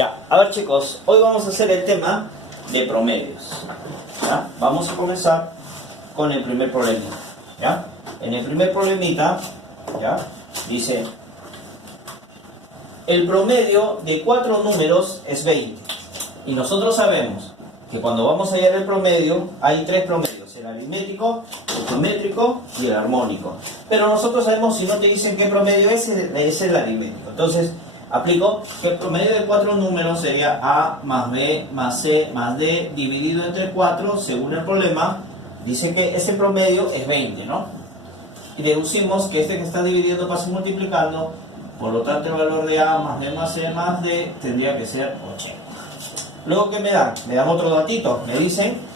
Ya, a ver chicos, hoy vamos a hacer el tema de promedios. ¿Ya? Vamos a comenzar con el primer problemita. ¿Ya? En el primer problemita, ¿ya? Dice, el promedio de 4 números es 20. Y nosotros sabemos que cuando vamos a hallar el promedio, hay 3 promedios: el aritmético, el geométrico y el armónico. Pero nosotros sabemos, si no te dicen qué promedio es el aritmético. Entonces, aplico que el promedio de 4 números sería A más B más C más D dividido entre 4, según el problema. Dice que ese promedio es 20, ¿no? Y deducimos que este que está dividiendo pasa multiplicando, por lo tanto el valor de A más B más C más D tendría que ser 80. Luego, ¿qué me dan? Me dan otro datito, me dicen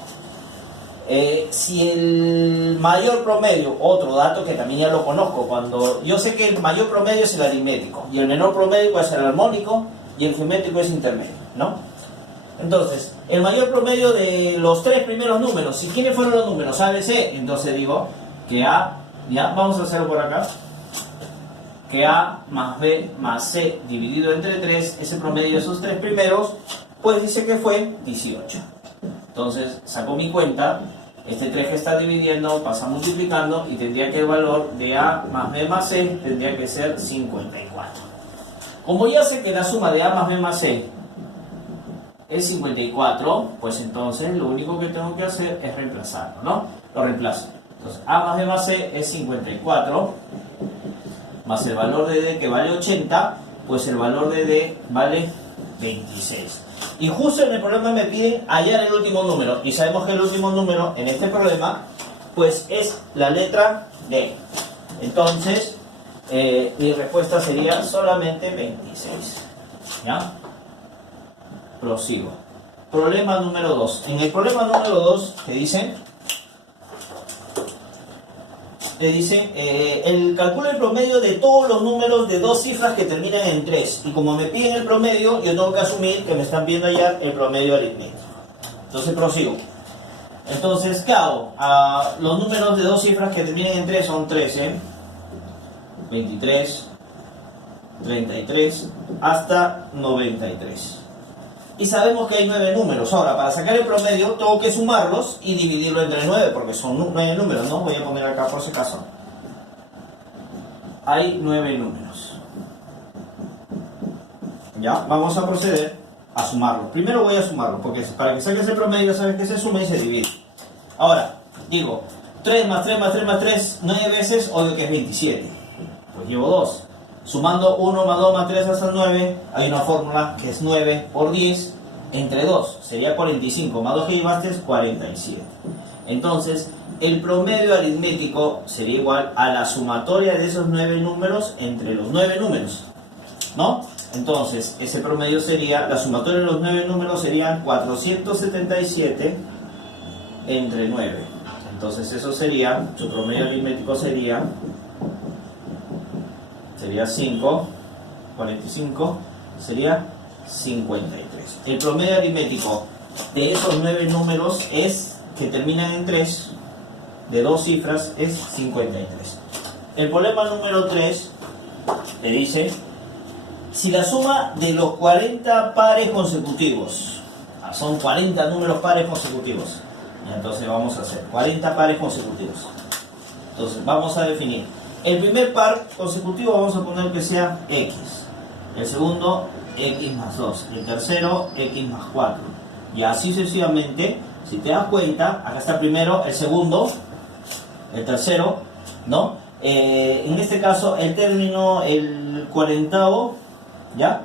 si el mayor promedio, otro dato que también ya lo conozco, cuando yo sé que el mayor promedio es el aritmético y el menor promedio puede ser el armónico y el geométrico es intermedio, ¿no? Entonces, el mayor promedio de los 3 primeros números, ¿y quiénes fueron los números? A, B, C. Entonces digo que A, ya, vamos a hacerlo por acá, que A más B más C dividido entre 3, ese promedio de esos 3 primeros, pues dice que fue 18. Entonces saco mi cuenta, este 3 que está dividiendo pasa multiplicando y tendría que el valor de A más B más C tendría que ser 54. Como ya sé que la suma de A más B más C es 54, pues entonces lo único que tengo que hacer es reemplazarlo, ¿no? Lo reemplazo. Entonces A más B más C es 54, más el valor de D que vale 80, pues el valor de D vale 26. Y justo en el problema me piden hallar el último número, y sabemos que el último número en este problema pues es la letra D. Entonces mi respuesta sería solamente 26. ¿Ya? Prosigo. Problema número 2. En el problema número 2 te dicen el calculo el promedio de todos los números de 2 cifras que terminan en 3. Y como me piden el promedio, yo tengo que asumir que me están pidiendo hallar el promedio aritmético. Entonces prosigo. Entonces, ¿qué hago? Los números de 2 cifras que terminan en 3 son 13, 23, 33, hasta 93. Y sabemos que hay 9 números. Ahora, para sacar el promedio, tengo que sumarlos y dividirlo entre 9, porque son 9 números, ¿no? Voy a poner acá por si acaso. Hay 9 números. Ya, vamos a proceder a sumarlos. Primero voy a sumarlos, porque para que saques el promedio, sabes que se suma y se divide. Ahora, digo, 3 más 3 más 3 más 3, 9 veces, obvio que es 27. Pues llevo 2. Sumando 1 más 2 más 3 hasta 9, hay una fórmula que es 9 por 10 entre 2. Sería 45, más 2 que llevaste es 47. Entonces, el promedio aritmético sería igual a la sumatoria de esos 9 números entre los 9 números, ¿no? Entonces, ese promedio sería, la sumatoria de los 9 números serían 477 entre 9. Entonces, eso sería, su promedio aritmético sería 5, 45, sería 53. El promedio aritmético de esos 9 números es, que terminan en 3, de 2 cifras, es 53. El problema número 3 te dice, si la suma de los 40 pares consecutivos, son 40 números pares consecutivos, entonces vamos a hacer 40 pares consecutivos. Entonces vamos a definir. El primer par consecutivo vamos a poner que sea X. El segundo, X más 2. El tercero, X más 4. Y así sucesivamente. Si te das cuenta, acá está el primero, el segundo, el tercero, ¿no? En este caso, el término, el cuarentavo, ¿ya?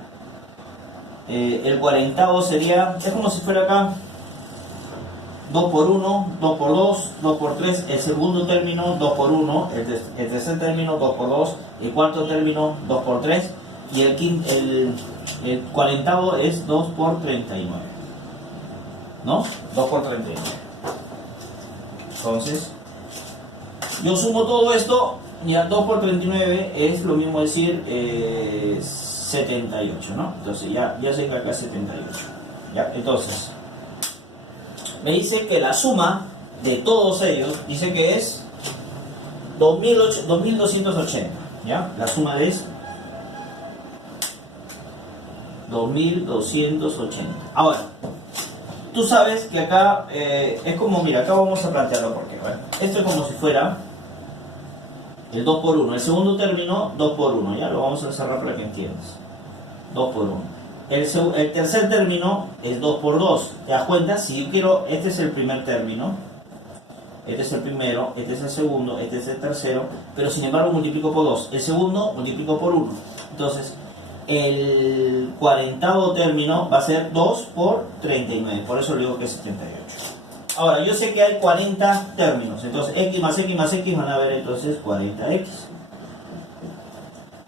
El cuarentavo sería, es como si fuera acá, 2 por 1, 2 por 2, 2 por 3, el segundo término 2 por 1, el tercer término 2 por 2, el cuarto término 2 por 3 y el cuarentavo es 2 por 39, ¿no? 2 por 39. Entonces, yo sumo todo esto y al 2 por 39 es lo mismo decir 78, ¿no? Entonces ya se llega acá a 78. ¿Ya? Entonces, me dice que la suma de todos ellos, dice que es 2280, ¿ya? La suma es 2280. Ahora, tú sabes que acá es como, mira, acá vamos a plantearlo porque, bueno, esto es como si fuera el 2 por 1. El segundo término, 2 por 1. Ya lo vamos a cerrar para que entiendas. 2 por 1. El tercer término es 2 por 2. ¿Te das cuenta? Si yo quiero, este es el primer término, este es el primero, este es el segundo, este es el tercero, pero sin embargo multiplico por 2. El segundo multiplico por 1. Entonces, el 40º término va a ser 2 por 39. Por eso le digo que es 78. Ahora, yo sé que hay 40 términos. Entonces, x más x más x van a ver entonces 40x.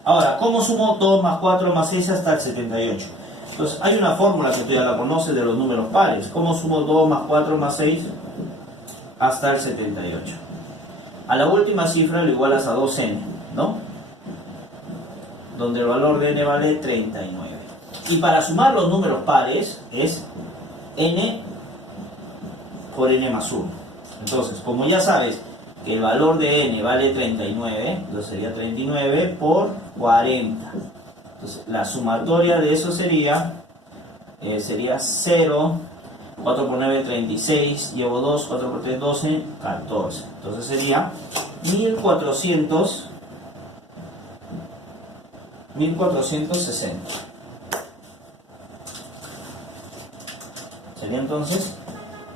Ahora, ¿cómo sumo 2 más 4 más 6 hasta el 78? Entonces, hay una fórmula que tú ya la conoces de los números pares. ¿Cómo sumo 2 más 4 más 6 hasta el 78? A la última cifra lo igualas a 2n, ¿no? Donde el valor de n vale 39. Y para sumar los números pares es n por n más 1. Entonces, como ya sabes que el valor de n vale 39, entonces sería 39 por 40. Entonces, la sumatoria de eso sería 0, 4 por 9, 36, llevo 2, 4 por 3, 12, 14. Entonces sería 1460. Sería entonces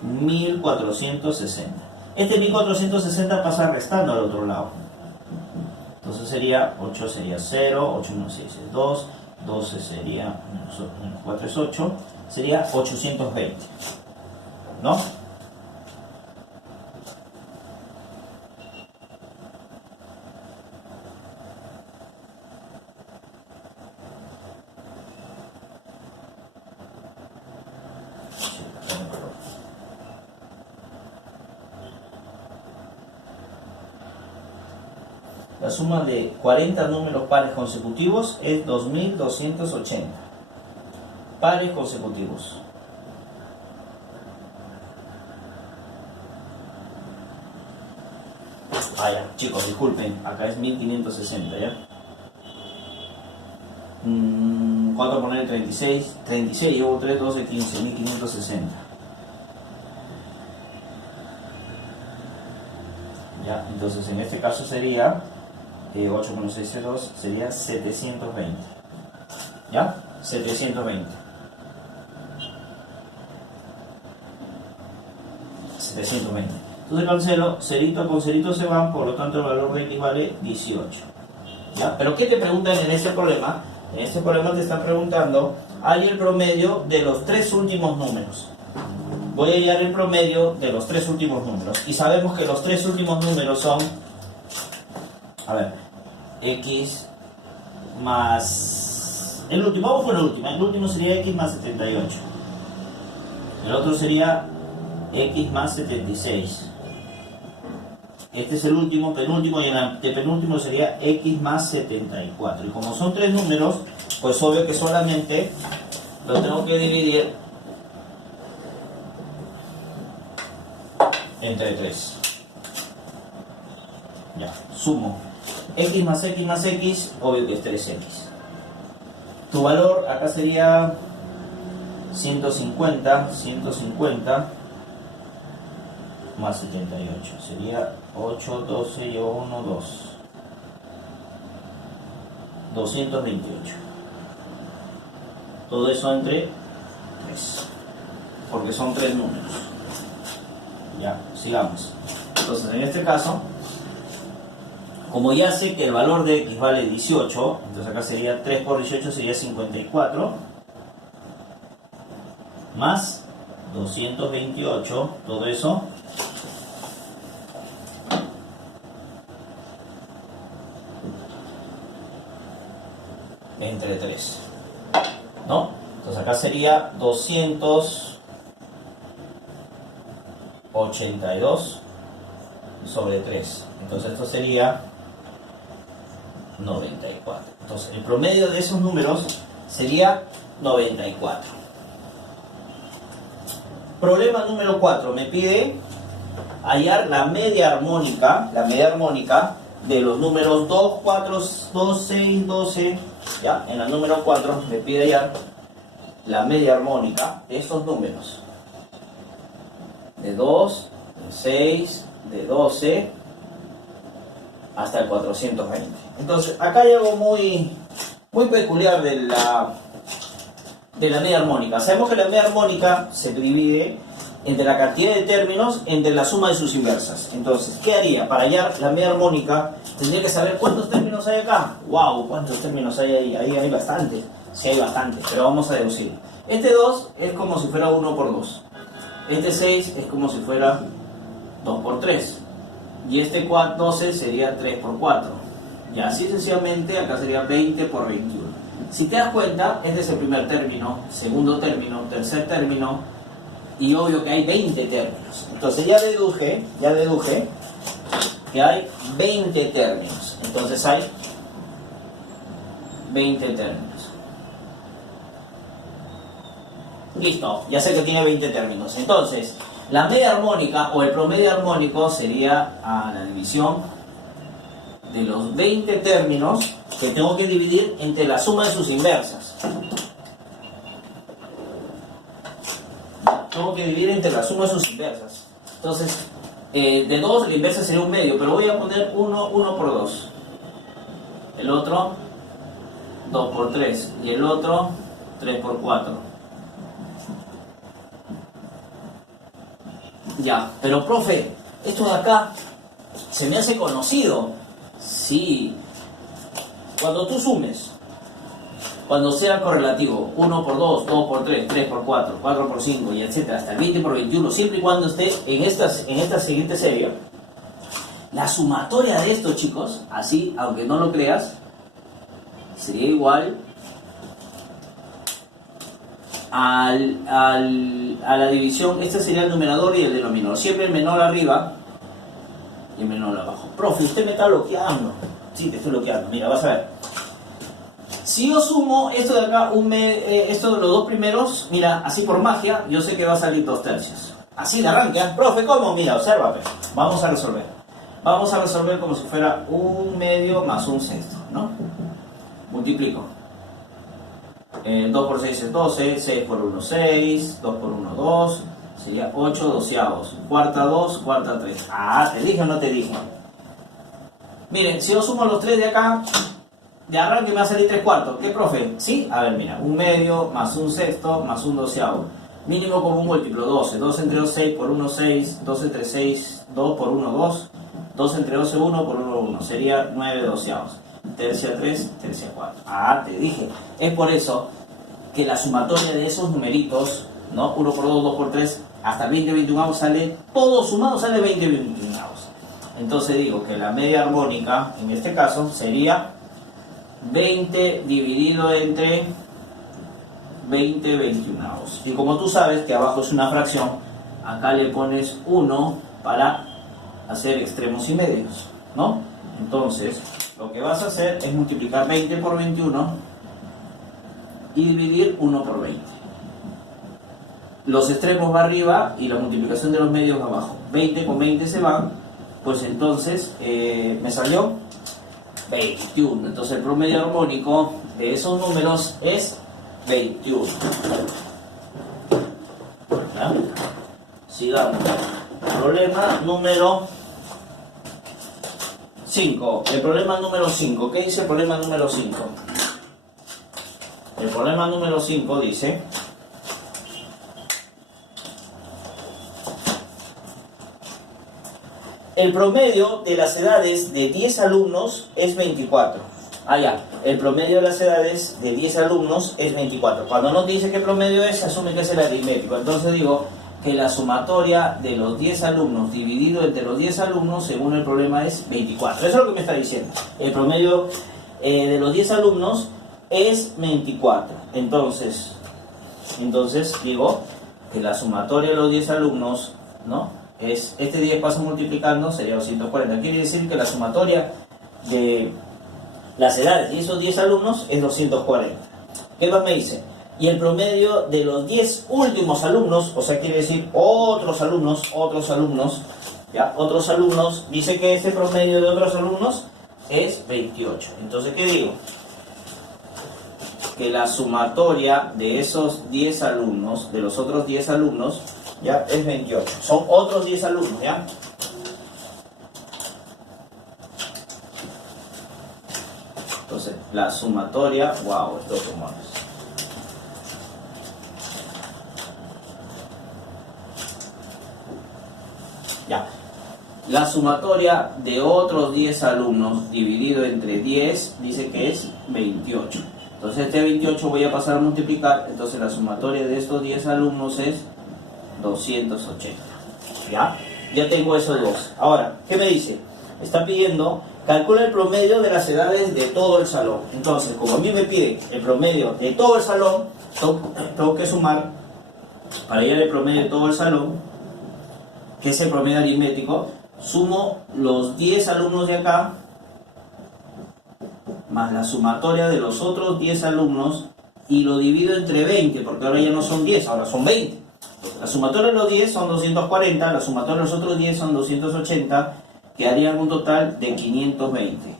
1460. Este 1460 pasa restando al otro lado. Entonces sería 8 sería 0, 8 menos 6 es 2, 12 sería menos 4 es 8, sería 820. ¿No? La suma de 40 números pares consecutivos es 2280. Pares consecutivos. Ah, ya, chicos, disculpen, acá es 1560, ¿ya? 4 por 9, 36, 36, llevo 3, 12, 15, 1560. Ya, entonces en este caso sería 8 menos 6 es 2, sería 720. ¿Ya? 720. 720. Entonces cancelo, cerito con cerito se van, por lo tanto el valor de x vale 18. ¿Ya? Pero ¿qué te preguntan en este problema? En este problema te están preguntando, hay el promedio de los tres últimos números. Voy a hallar el promedio de los tres últimos números. Y sabemos que los tres últimos números son, a ver, x más... El último, vamos con el último. El último sería x más 78. El otro sería x más 76. Este es el último, penúltimo, y el antepenúltimo sería x más 74. Y como son tres números, pues obvio que solamente lo tengo que dividir entre 3. Ya, sumo. X más x, obvio que es 3x. Tu valor acá sería 150 más 78. Sería 8, 12 y 1, 2. 228. Todo eso entre 3. Porque son tres números. Ya, sigamos. Entonces, en este caso, como ya sé que el valor de x vale 18, entonces acá sería 3 por 18 sería 54, más 228, todo eso, entre 3, ¿no? Entonces acá sería 282 sobre 3. Entonces esto sería 94. Entonces el promedio de esos números sería 94. Problema número 4. Me pide hallar la media armónica de los números 2, 4, 2, 6, 12. Ya, en la número 4 me pide hallar la media armónica de estos números. De 2, de 6, de 12, hasta el 420. Entonces, acá hay algo muy peculiar de la media armónica. Sabemos que la media armónica se divide entre la cantidad de términos entre la suma de sus inversas. Entonces, ¿qué haría? Para hallar la media armónica, tendría que saber cuántos términos hay acá. ¡Wow! ¿Cuántos términos hay ahí? Ahí hay bastante. Sí, hay bastante, pero vamos a deducir. Este 2 es como si fuera 1 por 2. Este 6 es como si fuera 2 por 3. Y este 12 sería 3 por 4. Y así sencillamente, acá sería 20 por 21. Si te das cuenta, este es el primer término, segundo término, tercer término, y obvio que hay 20 términos. Entonces ya deduje que hay 20 términos. Entonces hay 20 términos. Listo, ya sé que tiene 20 términos. Entonces, la media armónica o el promedio armónico sería a la división de los 20 términos que tengo que dividir entre la suma de sus inversas. Tengo que dividir entre la suma de sus inversas. Entonces, de 2 la inversa sería un medio, pero voy a poner 1 por 2. El otro 2 por 3 y el otro 3 por 4. Ya, pero profe, esto de acá se me hace conocido. Sí, cuando tú sumes, cuando sea correlativo, 1 por 2, 2 por 3, 3 por 4, 4 por 5 y etcétera, hasta el 20 por 21, siempre y cuando esté en esta siguiente serie, la sumatoria de estos, chicos, así, aunque no lo creas, sería igual a la división. Este sería el numerador y el denominador, siempre el menor arriba y el menor abajo. Profe, usted me está bloqueando. Sí, te estoy bloqueando. Mira, vas a ver. Si yo sumo esto de acá, esto de los dos primeros, mira, así por magia, yo sé que va a salir 2 tercios. Así de arranque, ¿eh? Profe, ¿cómo? Mira, obsérvame. Vamos a resolver. Vamos a resolver como si fuera un medio más un sexto, ¿no? Multiplico. 2 por 6 es 12, 6 por 1 6, 2 por 1 2, sería 8 doceavos. Cuarta 2, cuarta 3. Ah, ¿te dije o no te dije? Miren, si yo sumo los 3 de acá, de arranque me va a salir 3 cuartos. ¿Qué, profe? ¿Sí? A ver, mira, un medio más un sexto más un doceavo. Mínimo como un múltiplo, 12. 2 entre 2, 6 por 1, 6. 2 entre 6, 2 por 1, 2. 2 entre 12, 1 por 1, 1. Sería 9 doceavos. Tercia 3, tercia 4. Ah, te dije. Es por eso que la sumatoria de esos numeritos, ¿no? 1 por 2, 2 por 3, hasta 20, 21 sale, todo sumado sale 20, 21. Entonces digo que la media armónica, en este caso, sería 20 dividido entre 20 21avos. Y como tú sabes que abajo es una fracción, acá le pones 1 para hacer extremos y medios, ¿no? Entonces, lo que vas a hacer es multiplicar 20 por 21 y dividir 1 por 20. Los extremos va arriba y la multiplicación de los medios va abajo. 20 con 20 se van, pues entonces me salió 21. Entonces el promedio armónico de esos números es 21. ¿Ya? Sigamos. Problema número 5. El problema número 5. ¿Qué dice el problema número 5? El problema número 5 dice: el promedio de las edades de 10 alumnos es 24. Ah, ya. El promedio de las edades de 10 alumnos es 24. Cuando no te dice qué promedio es, se asume que es el aritmético. Entonces digo que la sumatoria de los 10 alumnos dividido entre los 10 alumnos, según el problema, es 24. Eso es lo que me está diciendo. El promedio de los 10 alumnos es 24. Entonces digo que la sumatoria de los 10 alumnos, ¿no? Es este 10 pasa multiplicando, sería 240. Quiere decir que la sumatoria de las edades de esos 10 alumnos es 240. ¿Qué más me dice? Y el promedio de los 10 últimos alumnos, o sea, quiere decir otros alumnos, ¿ya? Otros alumnos, dice que ese promedio de otros alumnos es 28. Entonces, ¿qué digo? que la sumatoria de esos 10 alumnos, de los otros 10 alumnos, ya es 28. Son otros 10 alumnos, ¿ya? Entonces, la sumatoria, wow, estos sumados. Ya. La sumatoria de otros 10 alumnos dividido entre 10 dice que es 28. Entonces este 28 voy a pasar a multiplicar, entonces la sumatoria de estos 10 alumnos es 280. ¿Ya? Ya tengo esos dos. Ahora, ¿qué me dice? Está pidiendo, calcula el promedio de las edades de todo el salón. Entonces, como a mí me pide el promedio de todo el salón, tengo que sumar, para hallar el promedio de todo el salón, que es el promedio aritmético, sumo los 10 alumnos de acá, más la sumatoria de los otros 10 alumnos, y lo divido entre 20, porque ahora ya no son 10, ahora son 20. La sumatoria de los 10 son 240, la sumatoria de los otros 10 son 280, que harían un total de 520.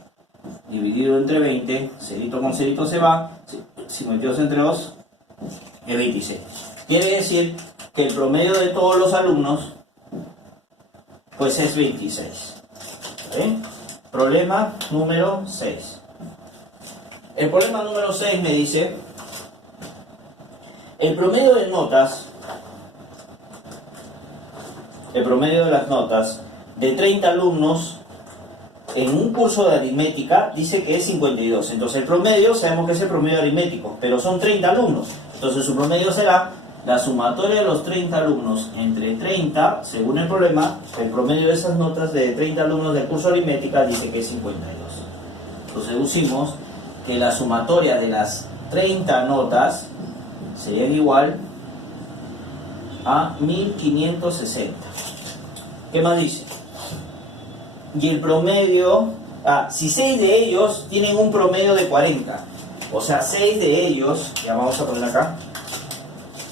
Dividido entre 20, cerito con cerito se va, 52 entre 2 es 26. Quiere decir que el promedio de todos los alumnos pues es 26. ¿Sí? Problema número 6. El problema número 6 me dice, el promedio de notas, el promedio de las notas de 30 alumnos en un curso de aritmética dice que es 52. Entonces el promedio, sabemos que es el promedio aritmético, pero son 30 alumnos. Entonces su promedio será la sumatoria de los 30 alumnos entre 30, según el problema, el promedio de esas notas de 30 alumnos del curso de aritmética dice que es 52. Entonces deducimos que la sumatoria de las 30 notas sería igual a 1560. ¿Qué más dice? Y el promedio, si 6 de ellos tienen un promedio de 40, o sea, 6 de ellos, ya vamos a poner acá,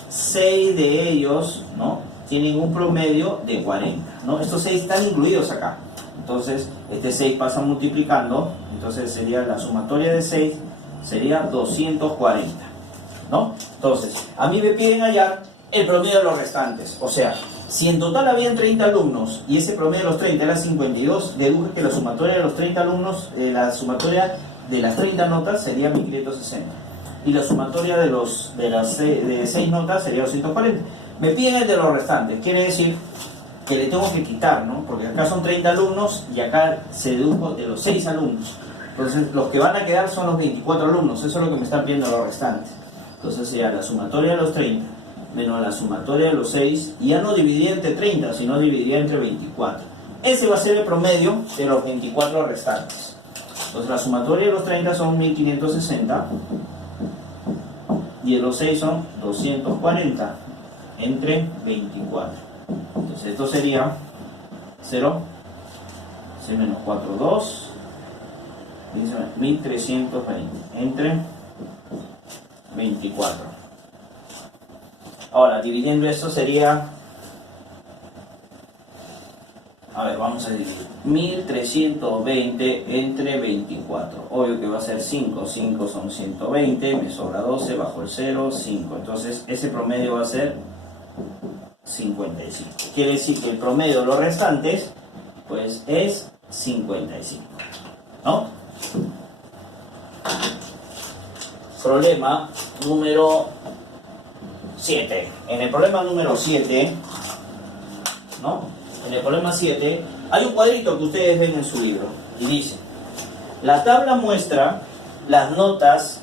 6 de ellos, ¿no?, tienen un promedio de 40, ¿no? Estos 6 están incluidos acá. Entonces, este 6 pasa multiplicando, entonces sería la sumatoria de 6, sería 240, ¿no? Entonces, a mí me piden hallar el promedio de los restantes. O sea, si en total habían 30 alumnos y ese promedio de los 30 era 52, deduje que la sumatoria de los 30 alumnos, la sumatoria de las 30 notas sería 1560. Y la sumatoria de 6 notas sería 240. Me piden el de los restantes, quiere decir que le tengo que quitar, ¿no? Porque acá son 30 alumnos y acá se dedujo de los 6 alumnos. Entonces los que van a quedar son los 24 alumnos, eso es lo que me están pidiendo los restantes. Entonces sería la sumatoria de los 30 menos la sumatoria de los 6, y ya no dividiría entre 30, sino dividiría entre 24. Ese va a ser el promedio de los 24 restantes. Entonces la sumatoria de los 30 son 1560 y de los 6 son 240 entre 24. Entonces esto sería 0, 6 menos 4, 2, 1320 entre 24. Ahora, dividiendo eso sería, a ver, vamos a dividir 1320 entre 24. Obvio que va a ser 5, 5 son 120, me sobra 12, bajo el 0, 5. Entonces ese promedio va a ser 55. Quiere decir que el promedio de los restantes pues es 55, ¿no? Problema número 7. En el problema número 7, ¿no? En el problema 7 hay un cuadrito que ustedes ven en su libro y dice: la tabla muestra las notas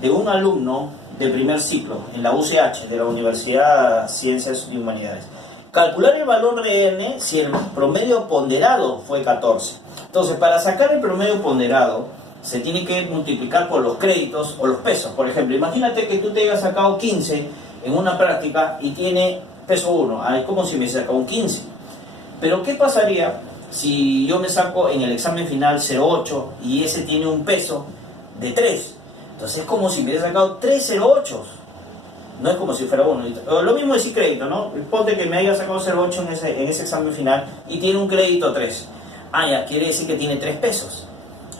de un alumno de primer ciclo en la UCH de la Universidad Ciencias y Humanidades. Calcular el valor de N si el promedio ponderado fue 14. Entonces, para sacar el promedio ponderado se tiene que multiplicar por los créditos o los pesos. Por ejemplo, imagínate que tú te hayas sacado 15 en una práctica y tiene peso 1. Es como si me saca un 15. Pero ¿qué pasaría si yo me saco en el examen final 0,8 y ese tiene un peso de 3? Entonces es como si me hubiera sacado 3 0,8. No es como si fuera 1. Lo mismo decir crédito, ¿no? Ponte que me haya sacado 0,8 en ese examen final y tiene un crédito 3. Ya quiere decir que tiene 3 pesos.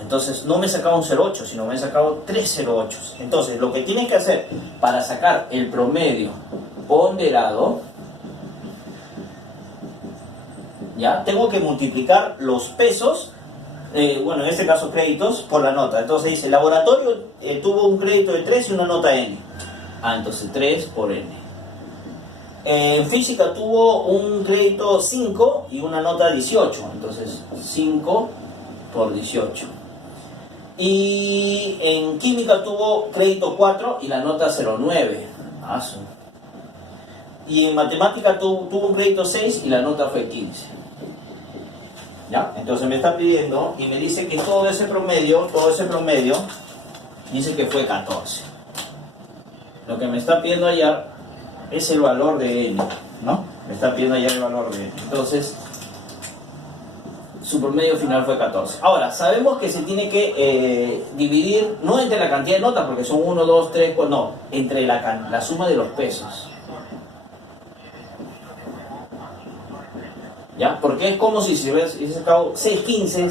Entonces no me he sacado un 0,8, sino me he sacado 3 0,8. Entonces lo que tienes que hacer para sacar el promedio ponderado, ya tengo que multiplicar los pesos, bueno, en este caso créditos, por la nota. Entonces dice, laboratorio tuvo un crédito de 3 y una nota N. Entonces 3 por N. En física tuvo un crédito 5 y una nota 18. Entonces 5 por 18. Y en química tuvo crédito 4 y la nota 0,9. Y en matemática tuvo un crédito 6 y la nota fue 15. ¿Ya? Entonces me está pidiendo y me dice que todo ese promedio, dice que fue 14. Lo que me está pidiendo hallar es el valor de N, ¿no? Me está pidiendo hallar el valor de N. Entonces, su promedio final fue 14. Ahora, sabemos que se tiene que dividir, no entre la cantidad de notas, porque son 1, 2, 3, 4, no, entre la suma de los pesos. ¿Ya? Porque es como si se hubiese sacado 6 15,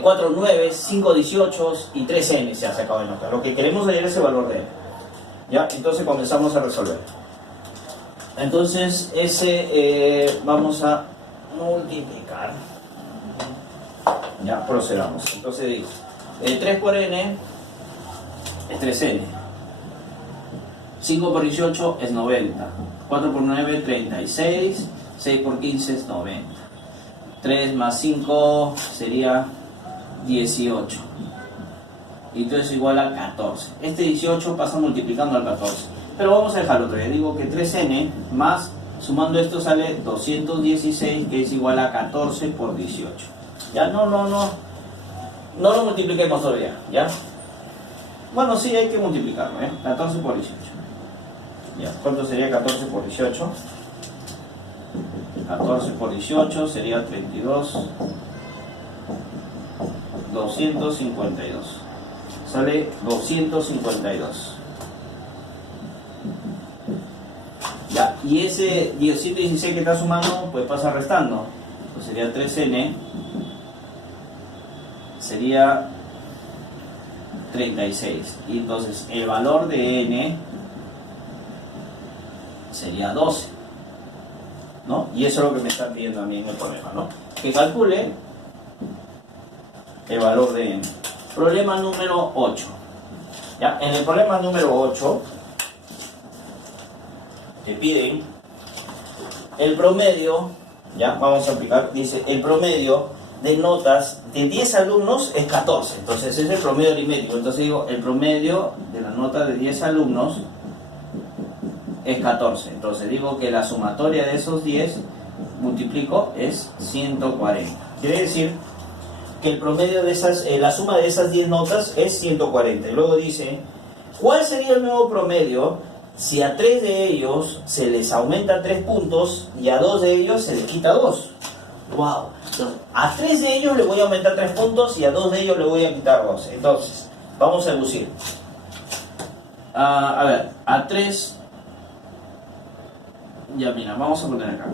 4 9, 5 18 y 3 N se ha sacado de nota. Lo que queremos hallar es ese valor de N. ¿Ya? Entonces comenzamos a resolver. Entonces, vamos a multiplicar. Ya, procedamos. Entonces dice, 3 por N es 3N. 5 por 18 es 90. 4 por 9 36. 6 por 15 es 90. 3 más 5 sería 18. Y entonces igual a 14. Este 18 pasa multiplicando al 14. Pero vamos a dejarlo todavía. Digo que 3N más, sumando esto sale 216, que es igual a 14 por 18. Ya, no lo multipliquemos todavía, ¿ya? Bueno, sí, hay que multiplicarlo, 14 por 18. Ya, ¿cuánto sería 14 por 18? 14 por 18 sería 32. 252. Sale 252. Ya, y ese 216 que está sumando, pues pasa restando. Pues sería 3N. Sería 36. Y entonces el valor de N sería 12. ¿No? Y eso es lo que me están pidiendo a mí en el problema, ¿no? Que calcule el valor de N. Problema número 8. ¿Ya? En el problema número 8 te piden el promedio, ya vamos a aplicar, dice el promedio de notas de 10 alumnos es 14. Entonces es el promedio aritmético. Entonces digo, el promedio de la nota de 10 alumnos es 14. Entonces digo que la sumatoria de esos 10 multiplico es 140. Quiere decir que el promedio de esas, la suma de esas 10 notas es 140. Y luego dice, ¿cuál sería el nuevo promedio si a 3 de ellos se les aumenta 3 puntos y a 2 de ellos se les quita 2? ¡Wow! Entonces, a 3 de ellos le voy a aumentar 3 puntos y a 2 de ellos le voy a quitar 2. Entonces, vamos a deducir. A ver, a 3... Ya mira, vamos a poner acá.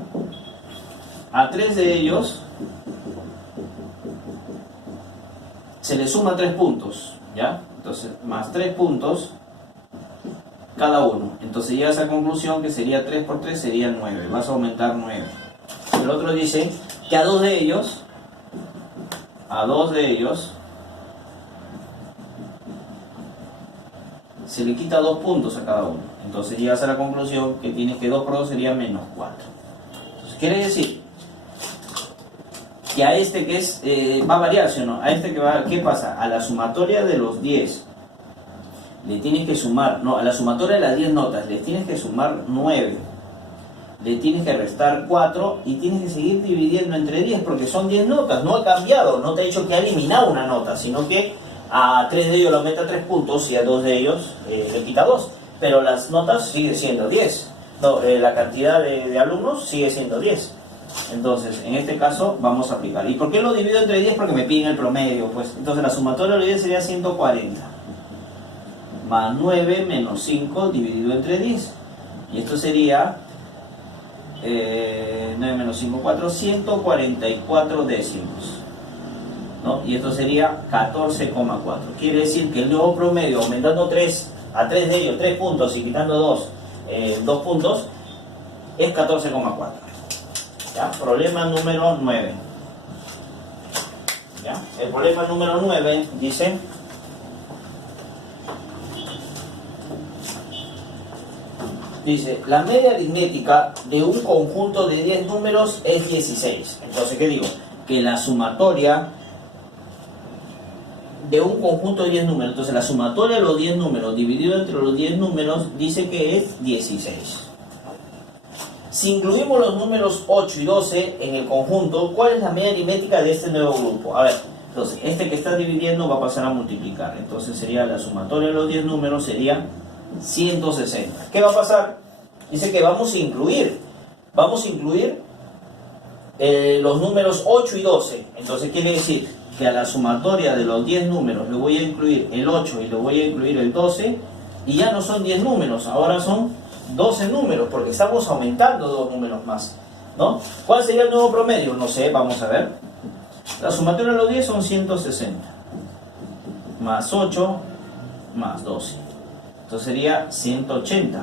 A 3 de ellos se le suman 3 puntos, ¿ya? Entonces, más 3 puntos cada uno. Entonces llegas a conclusión que sería 3 por 3 sería 9. Vas a aumentar 9. El otro dice que a 2 de ellos se le quita 2 puntos a cada uno. Entonces llegas a la conclusión que tienes que 2 por 2 sería menos 4. Entonces quiere decir que a este que es, va a variar, ¿sí o no? A este que va, ¿qué pasa? A la sumatoria de los 10 le tienes que sumar, no, a la sumatoria de las 10 notas le tienes que sumar 9. Le tienes que restar 4 y tienes que seguir dividiendo entre 10 porque son 10 notas, no ha cambiado, no te he dicho que ha eliminado una nota, sino que a 3 de ellos le aumenta 3 puntos y a 2 de ellos le quita 2. Pero las notas sigue siendo 10. No, la cantidad de alumnos sigue siendo 10. Entonces, en este caso vamos a aplicar. ¿Y por qué lo divido entre 10? Porque me piden el promedio. Pues entonces la sumatoria de los 10 sería 140. Más 9 menos 5 dividido entre 10. Y esto sería 9 menos 5, 4, 144 décimos. ¿no? Y esto sería 14,4. Quiere decir que el nuevo promedio, aumentando 3 a 3 de ellos, 3 puntos y quitando 2 puntos, es 14,4. ¿Ya? Problema número 9. ¿Ya? El problema número 9 dice: la media aritmética de un conjunto de 10 números es 16. Entonces, ¿qué digo? Que la sumatoria de un conjunto de 10 números, entonces la sumatoria de los 10 números dividido entre los 10 números dice que es 16. Si incluimos los números 8 y 12 en el conjunto, ¿cuál es la media aritmética de este nuevo grupo? A ver, entonces, este que está dividiendo va a pasar a multiplicar. Entonces sería la sumatoria de los 10 números sería 160. ¿Qué va a pasar? Dice que vamos a incluir los números 8 y 12. Entonces quiere decir que a la sumatoria de los 10 números le voy a incluir el 8 y le voy a incluir el 12, y ya no son 10 números, ahora son 12 números, porque estamos aumentando 2 números más, ¿no? ¿Cuál sería el nuevo promedio? No sé, vamos a ver. La sumatoria de los 10 son 160, más 8, más 12. Entonces sería 180.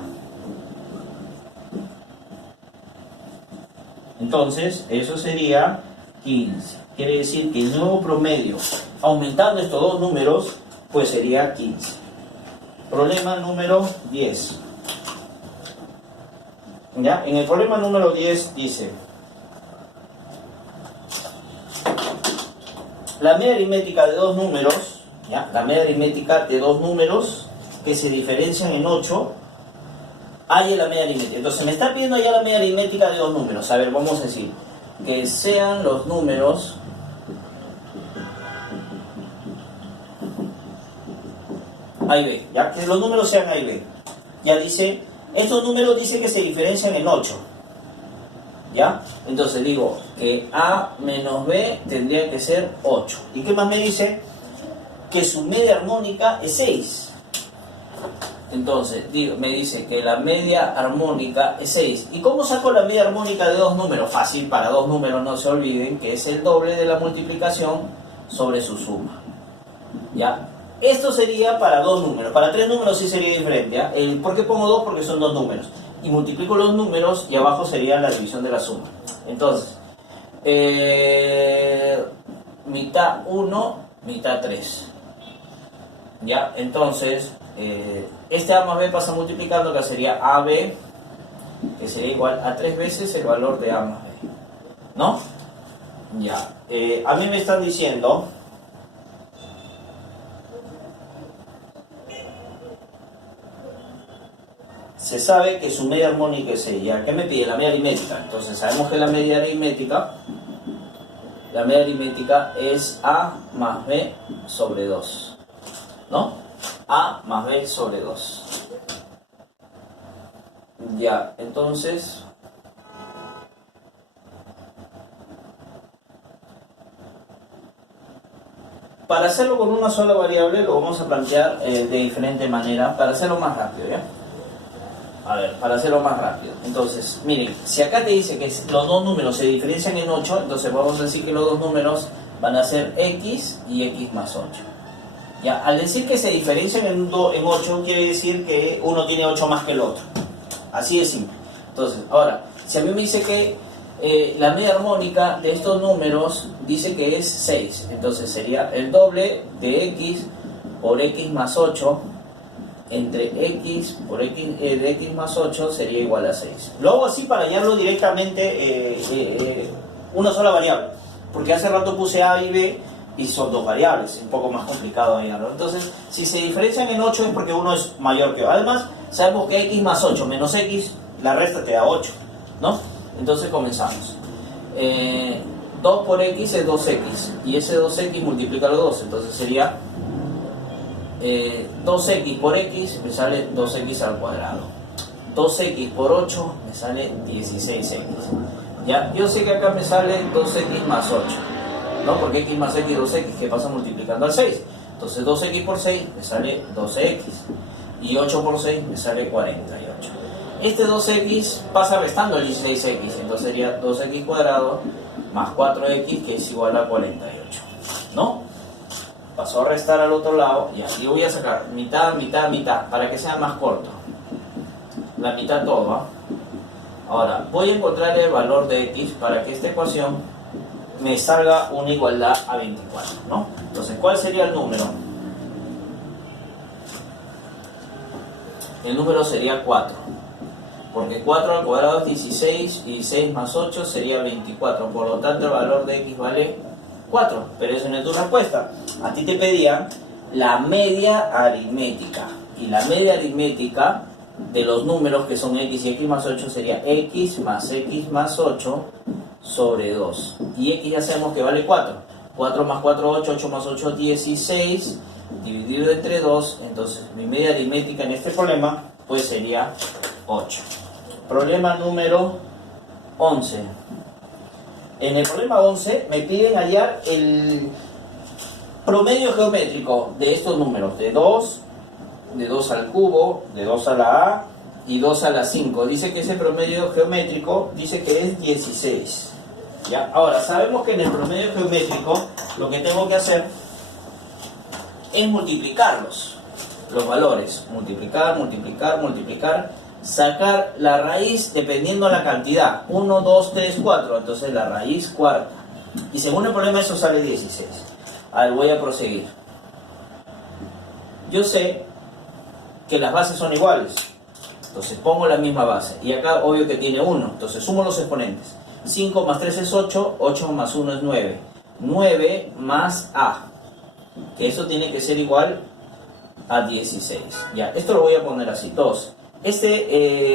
Entonces, eso sería 15. Quiere decir que el nuevo promedio, aumentando estos dos números, pues sería 15. Problema número 10. ¿Ya? En el problema número 10 dice: la media aritmética de dos números, ¿ya? La media aritmética de dos números que se diferencian en 8, hay la media aritmética. Entonces me está pidiendo ya la media aritmética de dos números. A ver, vamos a decir que sean los números A y B, ya que los números sean A y B. Ya dice, estos números dice que se diferencian en 8. ¿Ya? Entonces digo que A menos B tendría que ser 8. ¿Y qué más me dice? Que su media armónica es 6. Entonces, me dice que la media armónica es 6. ¿Y cómo saco la media armónica de dos números? Fácil, para dos números no se olviden que es el doble de la multiplicación sobre su suma. ¿Ya? Esto sería para dos números. Para tres números sí sería diferente. ¿Ya? ¿Por qué pongo 2? Porque son dos números. Y multiplico los números y abajo sería la división de la suma. Entonces, mitad 1, mitad 3. ¿Ya? Entonces, este A más B pasa multiplicando, que sería AB, que sería igual a 3 veces el valor de A más B. ¿No? Ya. A mí me están diciendo se sabe que su media armónica es 6. ¿Ya? ¿Qué me pide? La media aritmética. Entonces sabemos que la media aritmética es A más B sobre 2. ¿No? A más B sobre 2. Ya, entonces para hacerlo con una sola variable lo vamos a plantear de diferente manera, para hacerlo más rápido, ¿ya? A ver, para hacerlo más rápido. Entonces, miren, si acá te dice que los dos números se diferencian en 8, entonces vamos a decir que los dos números van a ser x y x más 8. Ya, al decir que se diferencian en 8, quiere decir que uno tiene 8 más que el otro. Así de simple. Entonces, ahora, si a mí me dice que la media armónica de estos números dice que es 6, entonces sería el doble de x por x más 8 entre x por x de x más 8 sería igual a 6. Lo hago así para hallarlo directamente una sola variable, porque hace rato puse A y B y son dos variables, es un poco más complicado hallarlo. Entonces, si se diferencian en 8 es porque uno es mayor que otro. Además, sabemos que x más 8 menos x, la resta te da 8, ¿no? Entonces comenzamos. 2 por x es 2x, y ese 2x multiplica los 2, entonces sería 2x por x me sale 2x al cuadrado. 2x por 8 me sale 16x. ¿Ya? Yo sé que acá me sale 2x más 8, ¿no? Porque x más x, 2x, que pasa multiplicando al 6. Entonces 2x por 6 me sale 12x. Y 8 por 6 me sale 48. Este 2x pasa restando el 16x. Entonces sería 2x cuadrado más 4x, que es igual a 48. ¿no? Pasó a restar al otro lado y aquí voy a sacar mitad, mitad, mitad, para que sea más corto. La mitad todo, ¿ah? Ahora, voy a encontrar el valor de x para que esta ecuación me salga una igualdad a 24, ¿no? Entonces, ¿cuál sería el número? El número sería 4, porque 4 al cuadrado es 16 y 6 más 8 sería 24, por lo tanto el valor de x vale 4, pero eso no es tu respuesta. A ti te pedían la media aritmética, y la media aritmética de los números que son x y x más 8 sería x más 8 sobre 2, y x ya sabemos que vale 4, 4 más 4 8, 8 más 8 16, dividido entre 2, entonces mi media aritmética en este problema pues sería 8. Problema número 11. En el problema 11 me piden hallar el promedio geométrico de estos números, de 2 al cubo, de 2 a la a y 2 a la 5. Dice que ese promedio geométrico dice que es 16. ¿Ya? Ahora, sabemos que en el promedio geométrico lo que tengo que hacer es multiplicarlos, los valores, multiplicar, sacar la raíz dependiendo de la cantidad, 1, 2, 3, 4, entonces la raíz cuarta, y según el problema eso sale 16. A ver, voy a proseguir. Yo sé que las bases son iguales, entonces pongo la misma base, y acá obvio que tiene 1, entonces sumo los exponentes. 5 más 3 es 8, 8 más 1 es 9, 9 más a, que eso tiene que ser igual a 16. Ya, esto lo voy a poner así, 2.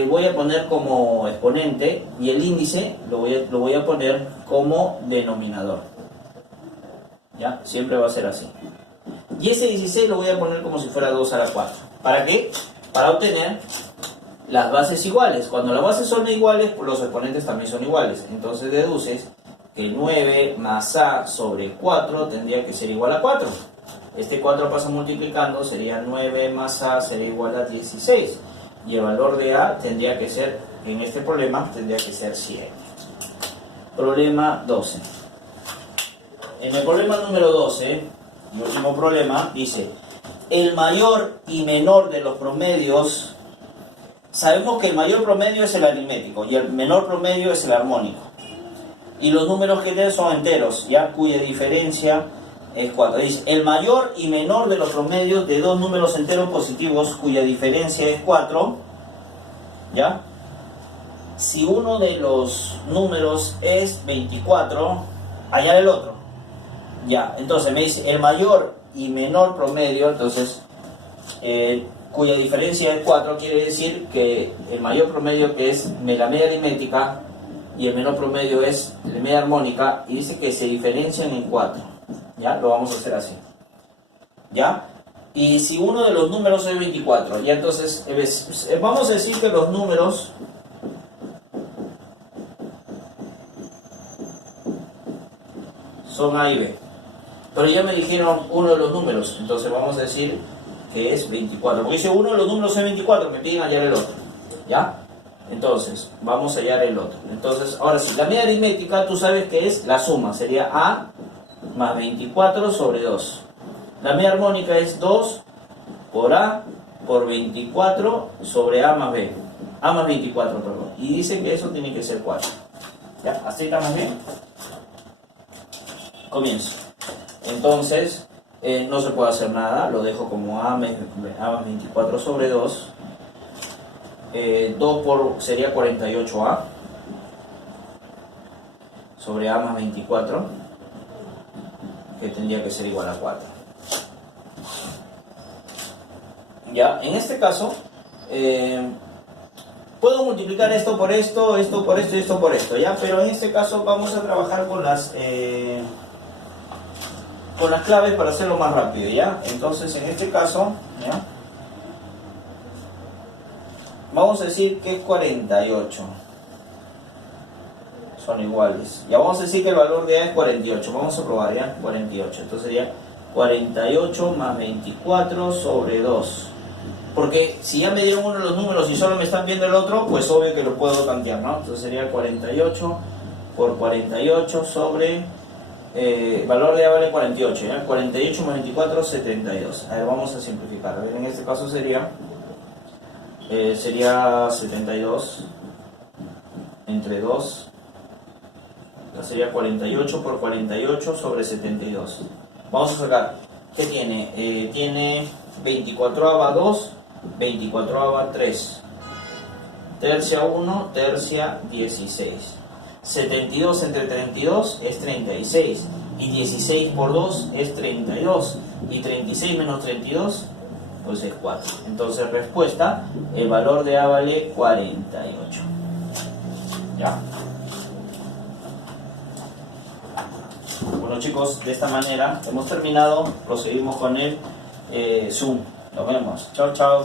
Voy a poner como exponente y el índice lo voy a poner como denominador. Ya, siempre va a ser así. Y ese 16 lo voy a poner como si fuera 2 a la 4. ¿Para qué? Para obtener las bases iguales. Cuando las bases son iguales, pues los exponentes también son iguales. Entonces deduces que 9 más a sobre 4 tendría que ser igual a 4. Este 4 pasa multiplicando, sería 9 más a sería igual a 16. Y el valor de a tendría que ser, en este problema, tendría que ser 7. Problema 12. En el problema número 12, el último problema, dice: el mayor y menor de los promedios. Sabemos que el mayor promedio es el aritmético y el menor promedio es el armónico. Y los números que tienen son enteros, ya, cuya diferencia es 4. Dice: el mayor y menor de los promedios de dos números enteros positivos cuya diferencia es 4, ¿ya? Si uno de los números es 24, hallar el otro. Ya, entonces me dice el mayor y menor promedio, entonces cuya diferencia es 4, quiere decir que el mayor promedio, que es la media aritmética, y el menor promedio es la media armónica, y dice que se diferencian en 4. ¿Ya? Lo vamos a hacer así. ¿Ya? Y si uno de los números es 24, ya entonces vamos a decir que los números son A y B. Pero ya me dijeron uno de los números, entonces vamos a decir que es 24. Porque si uno de los números es 24, me piden hallar el otro. ¿Ya? Entonces, vamos a hallar el otro. Entonces, ahora sí, la media aritmética tú sabes que es la suma, sería A más 24 sobre 2. La media armónica es 2 por A por 24 sobre A más B. A más 24, perdón. Y dice que eso tiene que ser 4. ¿Ya? ¿Así estamos bien? Comienzo. Entonces, no se puede hacer nada. Lo dejo como A más 24 sobre 2. 2 sería 48A sobre A más 24, que tendría que ser igual a 4. Ya, en este caso puedo multiplicar esto por esto, esto por esto y esto por esto, ya, pero en este caso vamos a trabajar con las claves para hacerlo más rápido, ya. Entonces en este caso, ya, vamos a decir que 48 son iguales. Ya vamos a decir que el valor de A es 48. Vamos a probar, ya, 48. Entonces sería 48 más 24 sobre 2. Porque si ya me dieron uno de los números y solo me están viendo el otro, pues obvio que lo puedo tantear, ¿no? Entonces sería 48 por 48 sobre Valor de A vale 48, ¿ya? 48 más 24, 72. A ver, vamos a simplificar. A ver, en este caso sería 72 entre 2. Sería 48 por 48 sobre 72. Vamos a sacar. ¿Qué tiene? Tiene 24ava 2, 24ava 3. Tercia 1, tercia 16. 72 entre 32 es 36. Y 16 por 2 es 32. Y 36 menos 32, pues es 4. Entonces, respuesta, el valor de A vale 48. ¿Ya? Bueno, chicos, de esta manera hemos terminado. Proseguimos con el Zoom. Nos vemos. Chao, chao.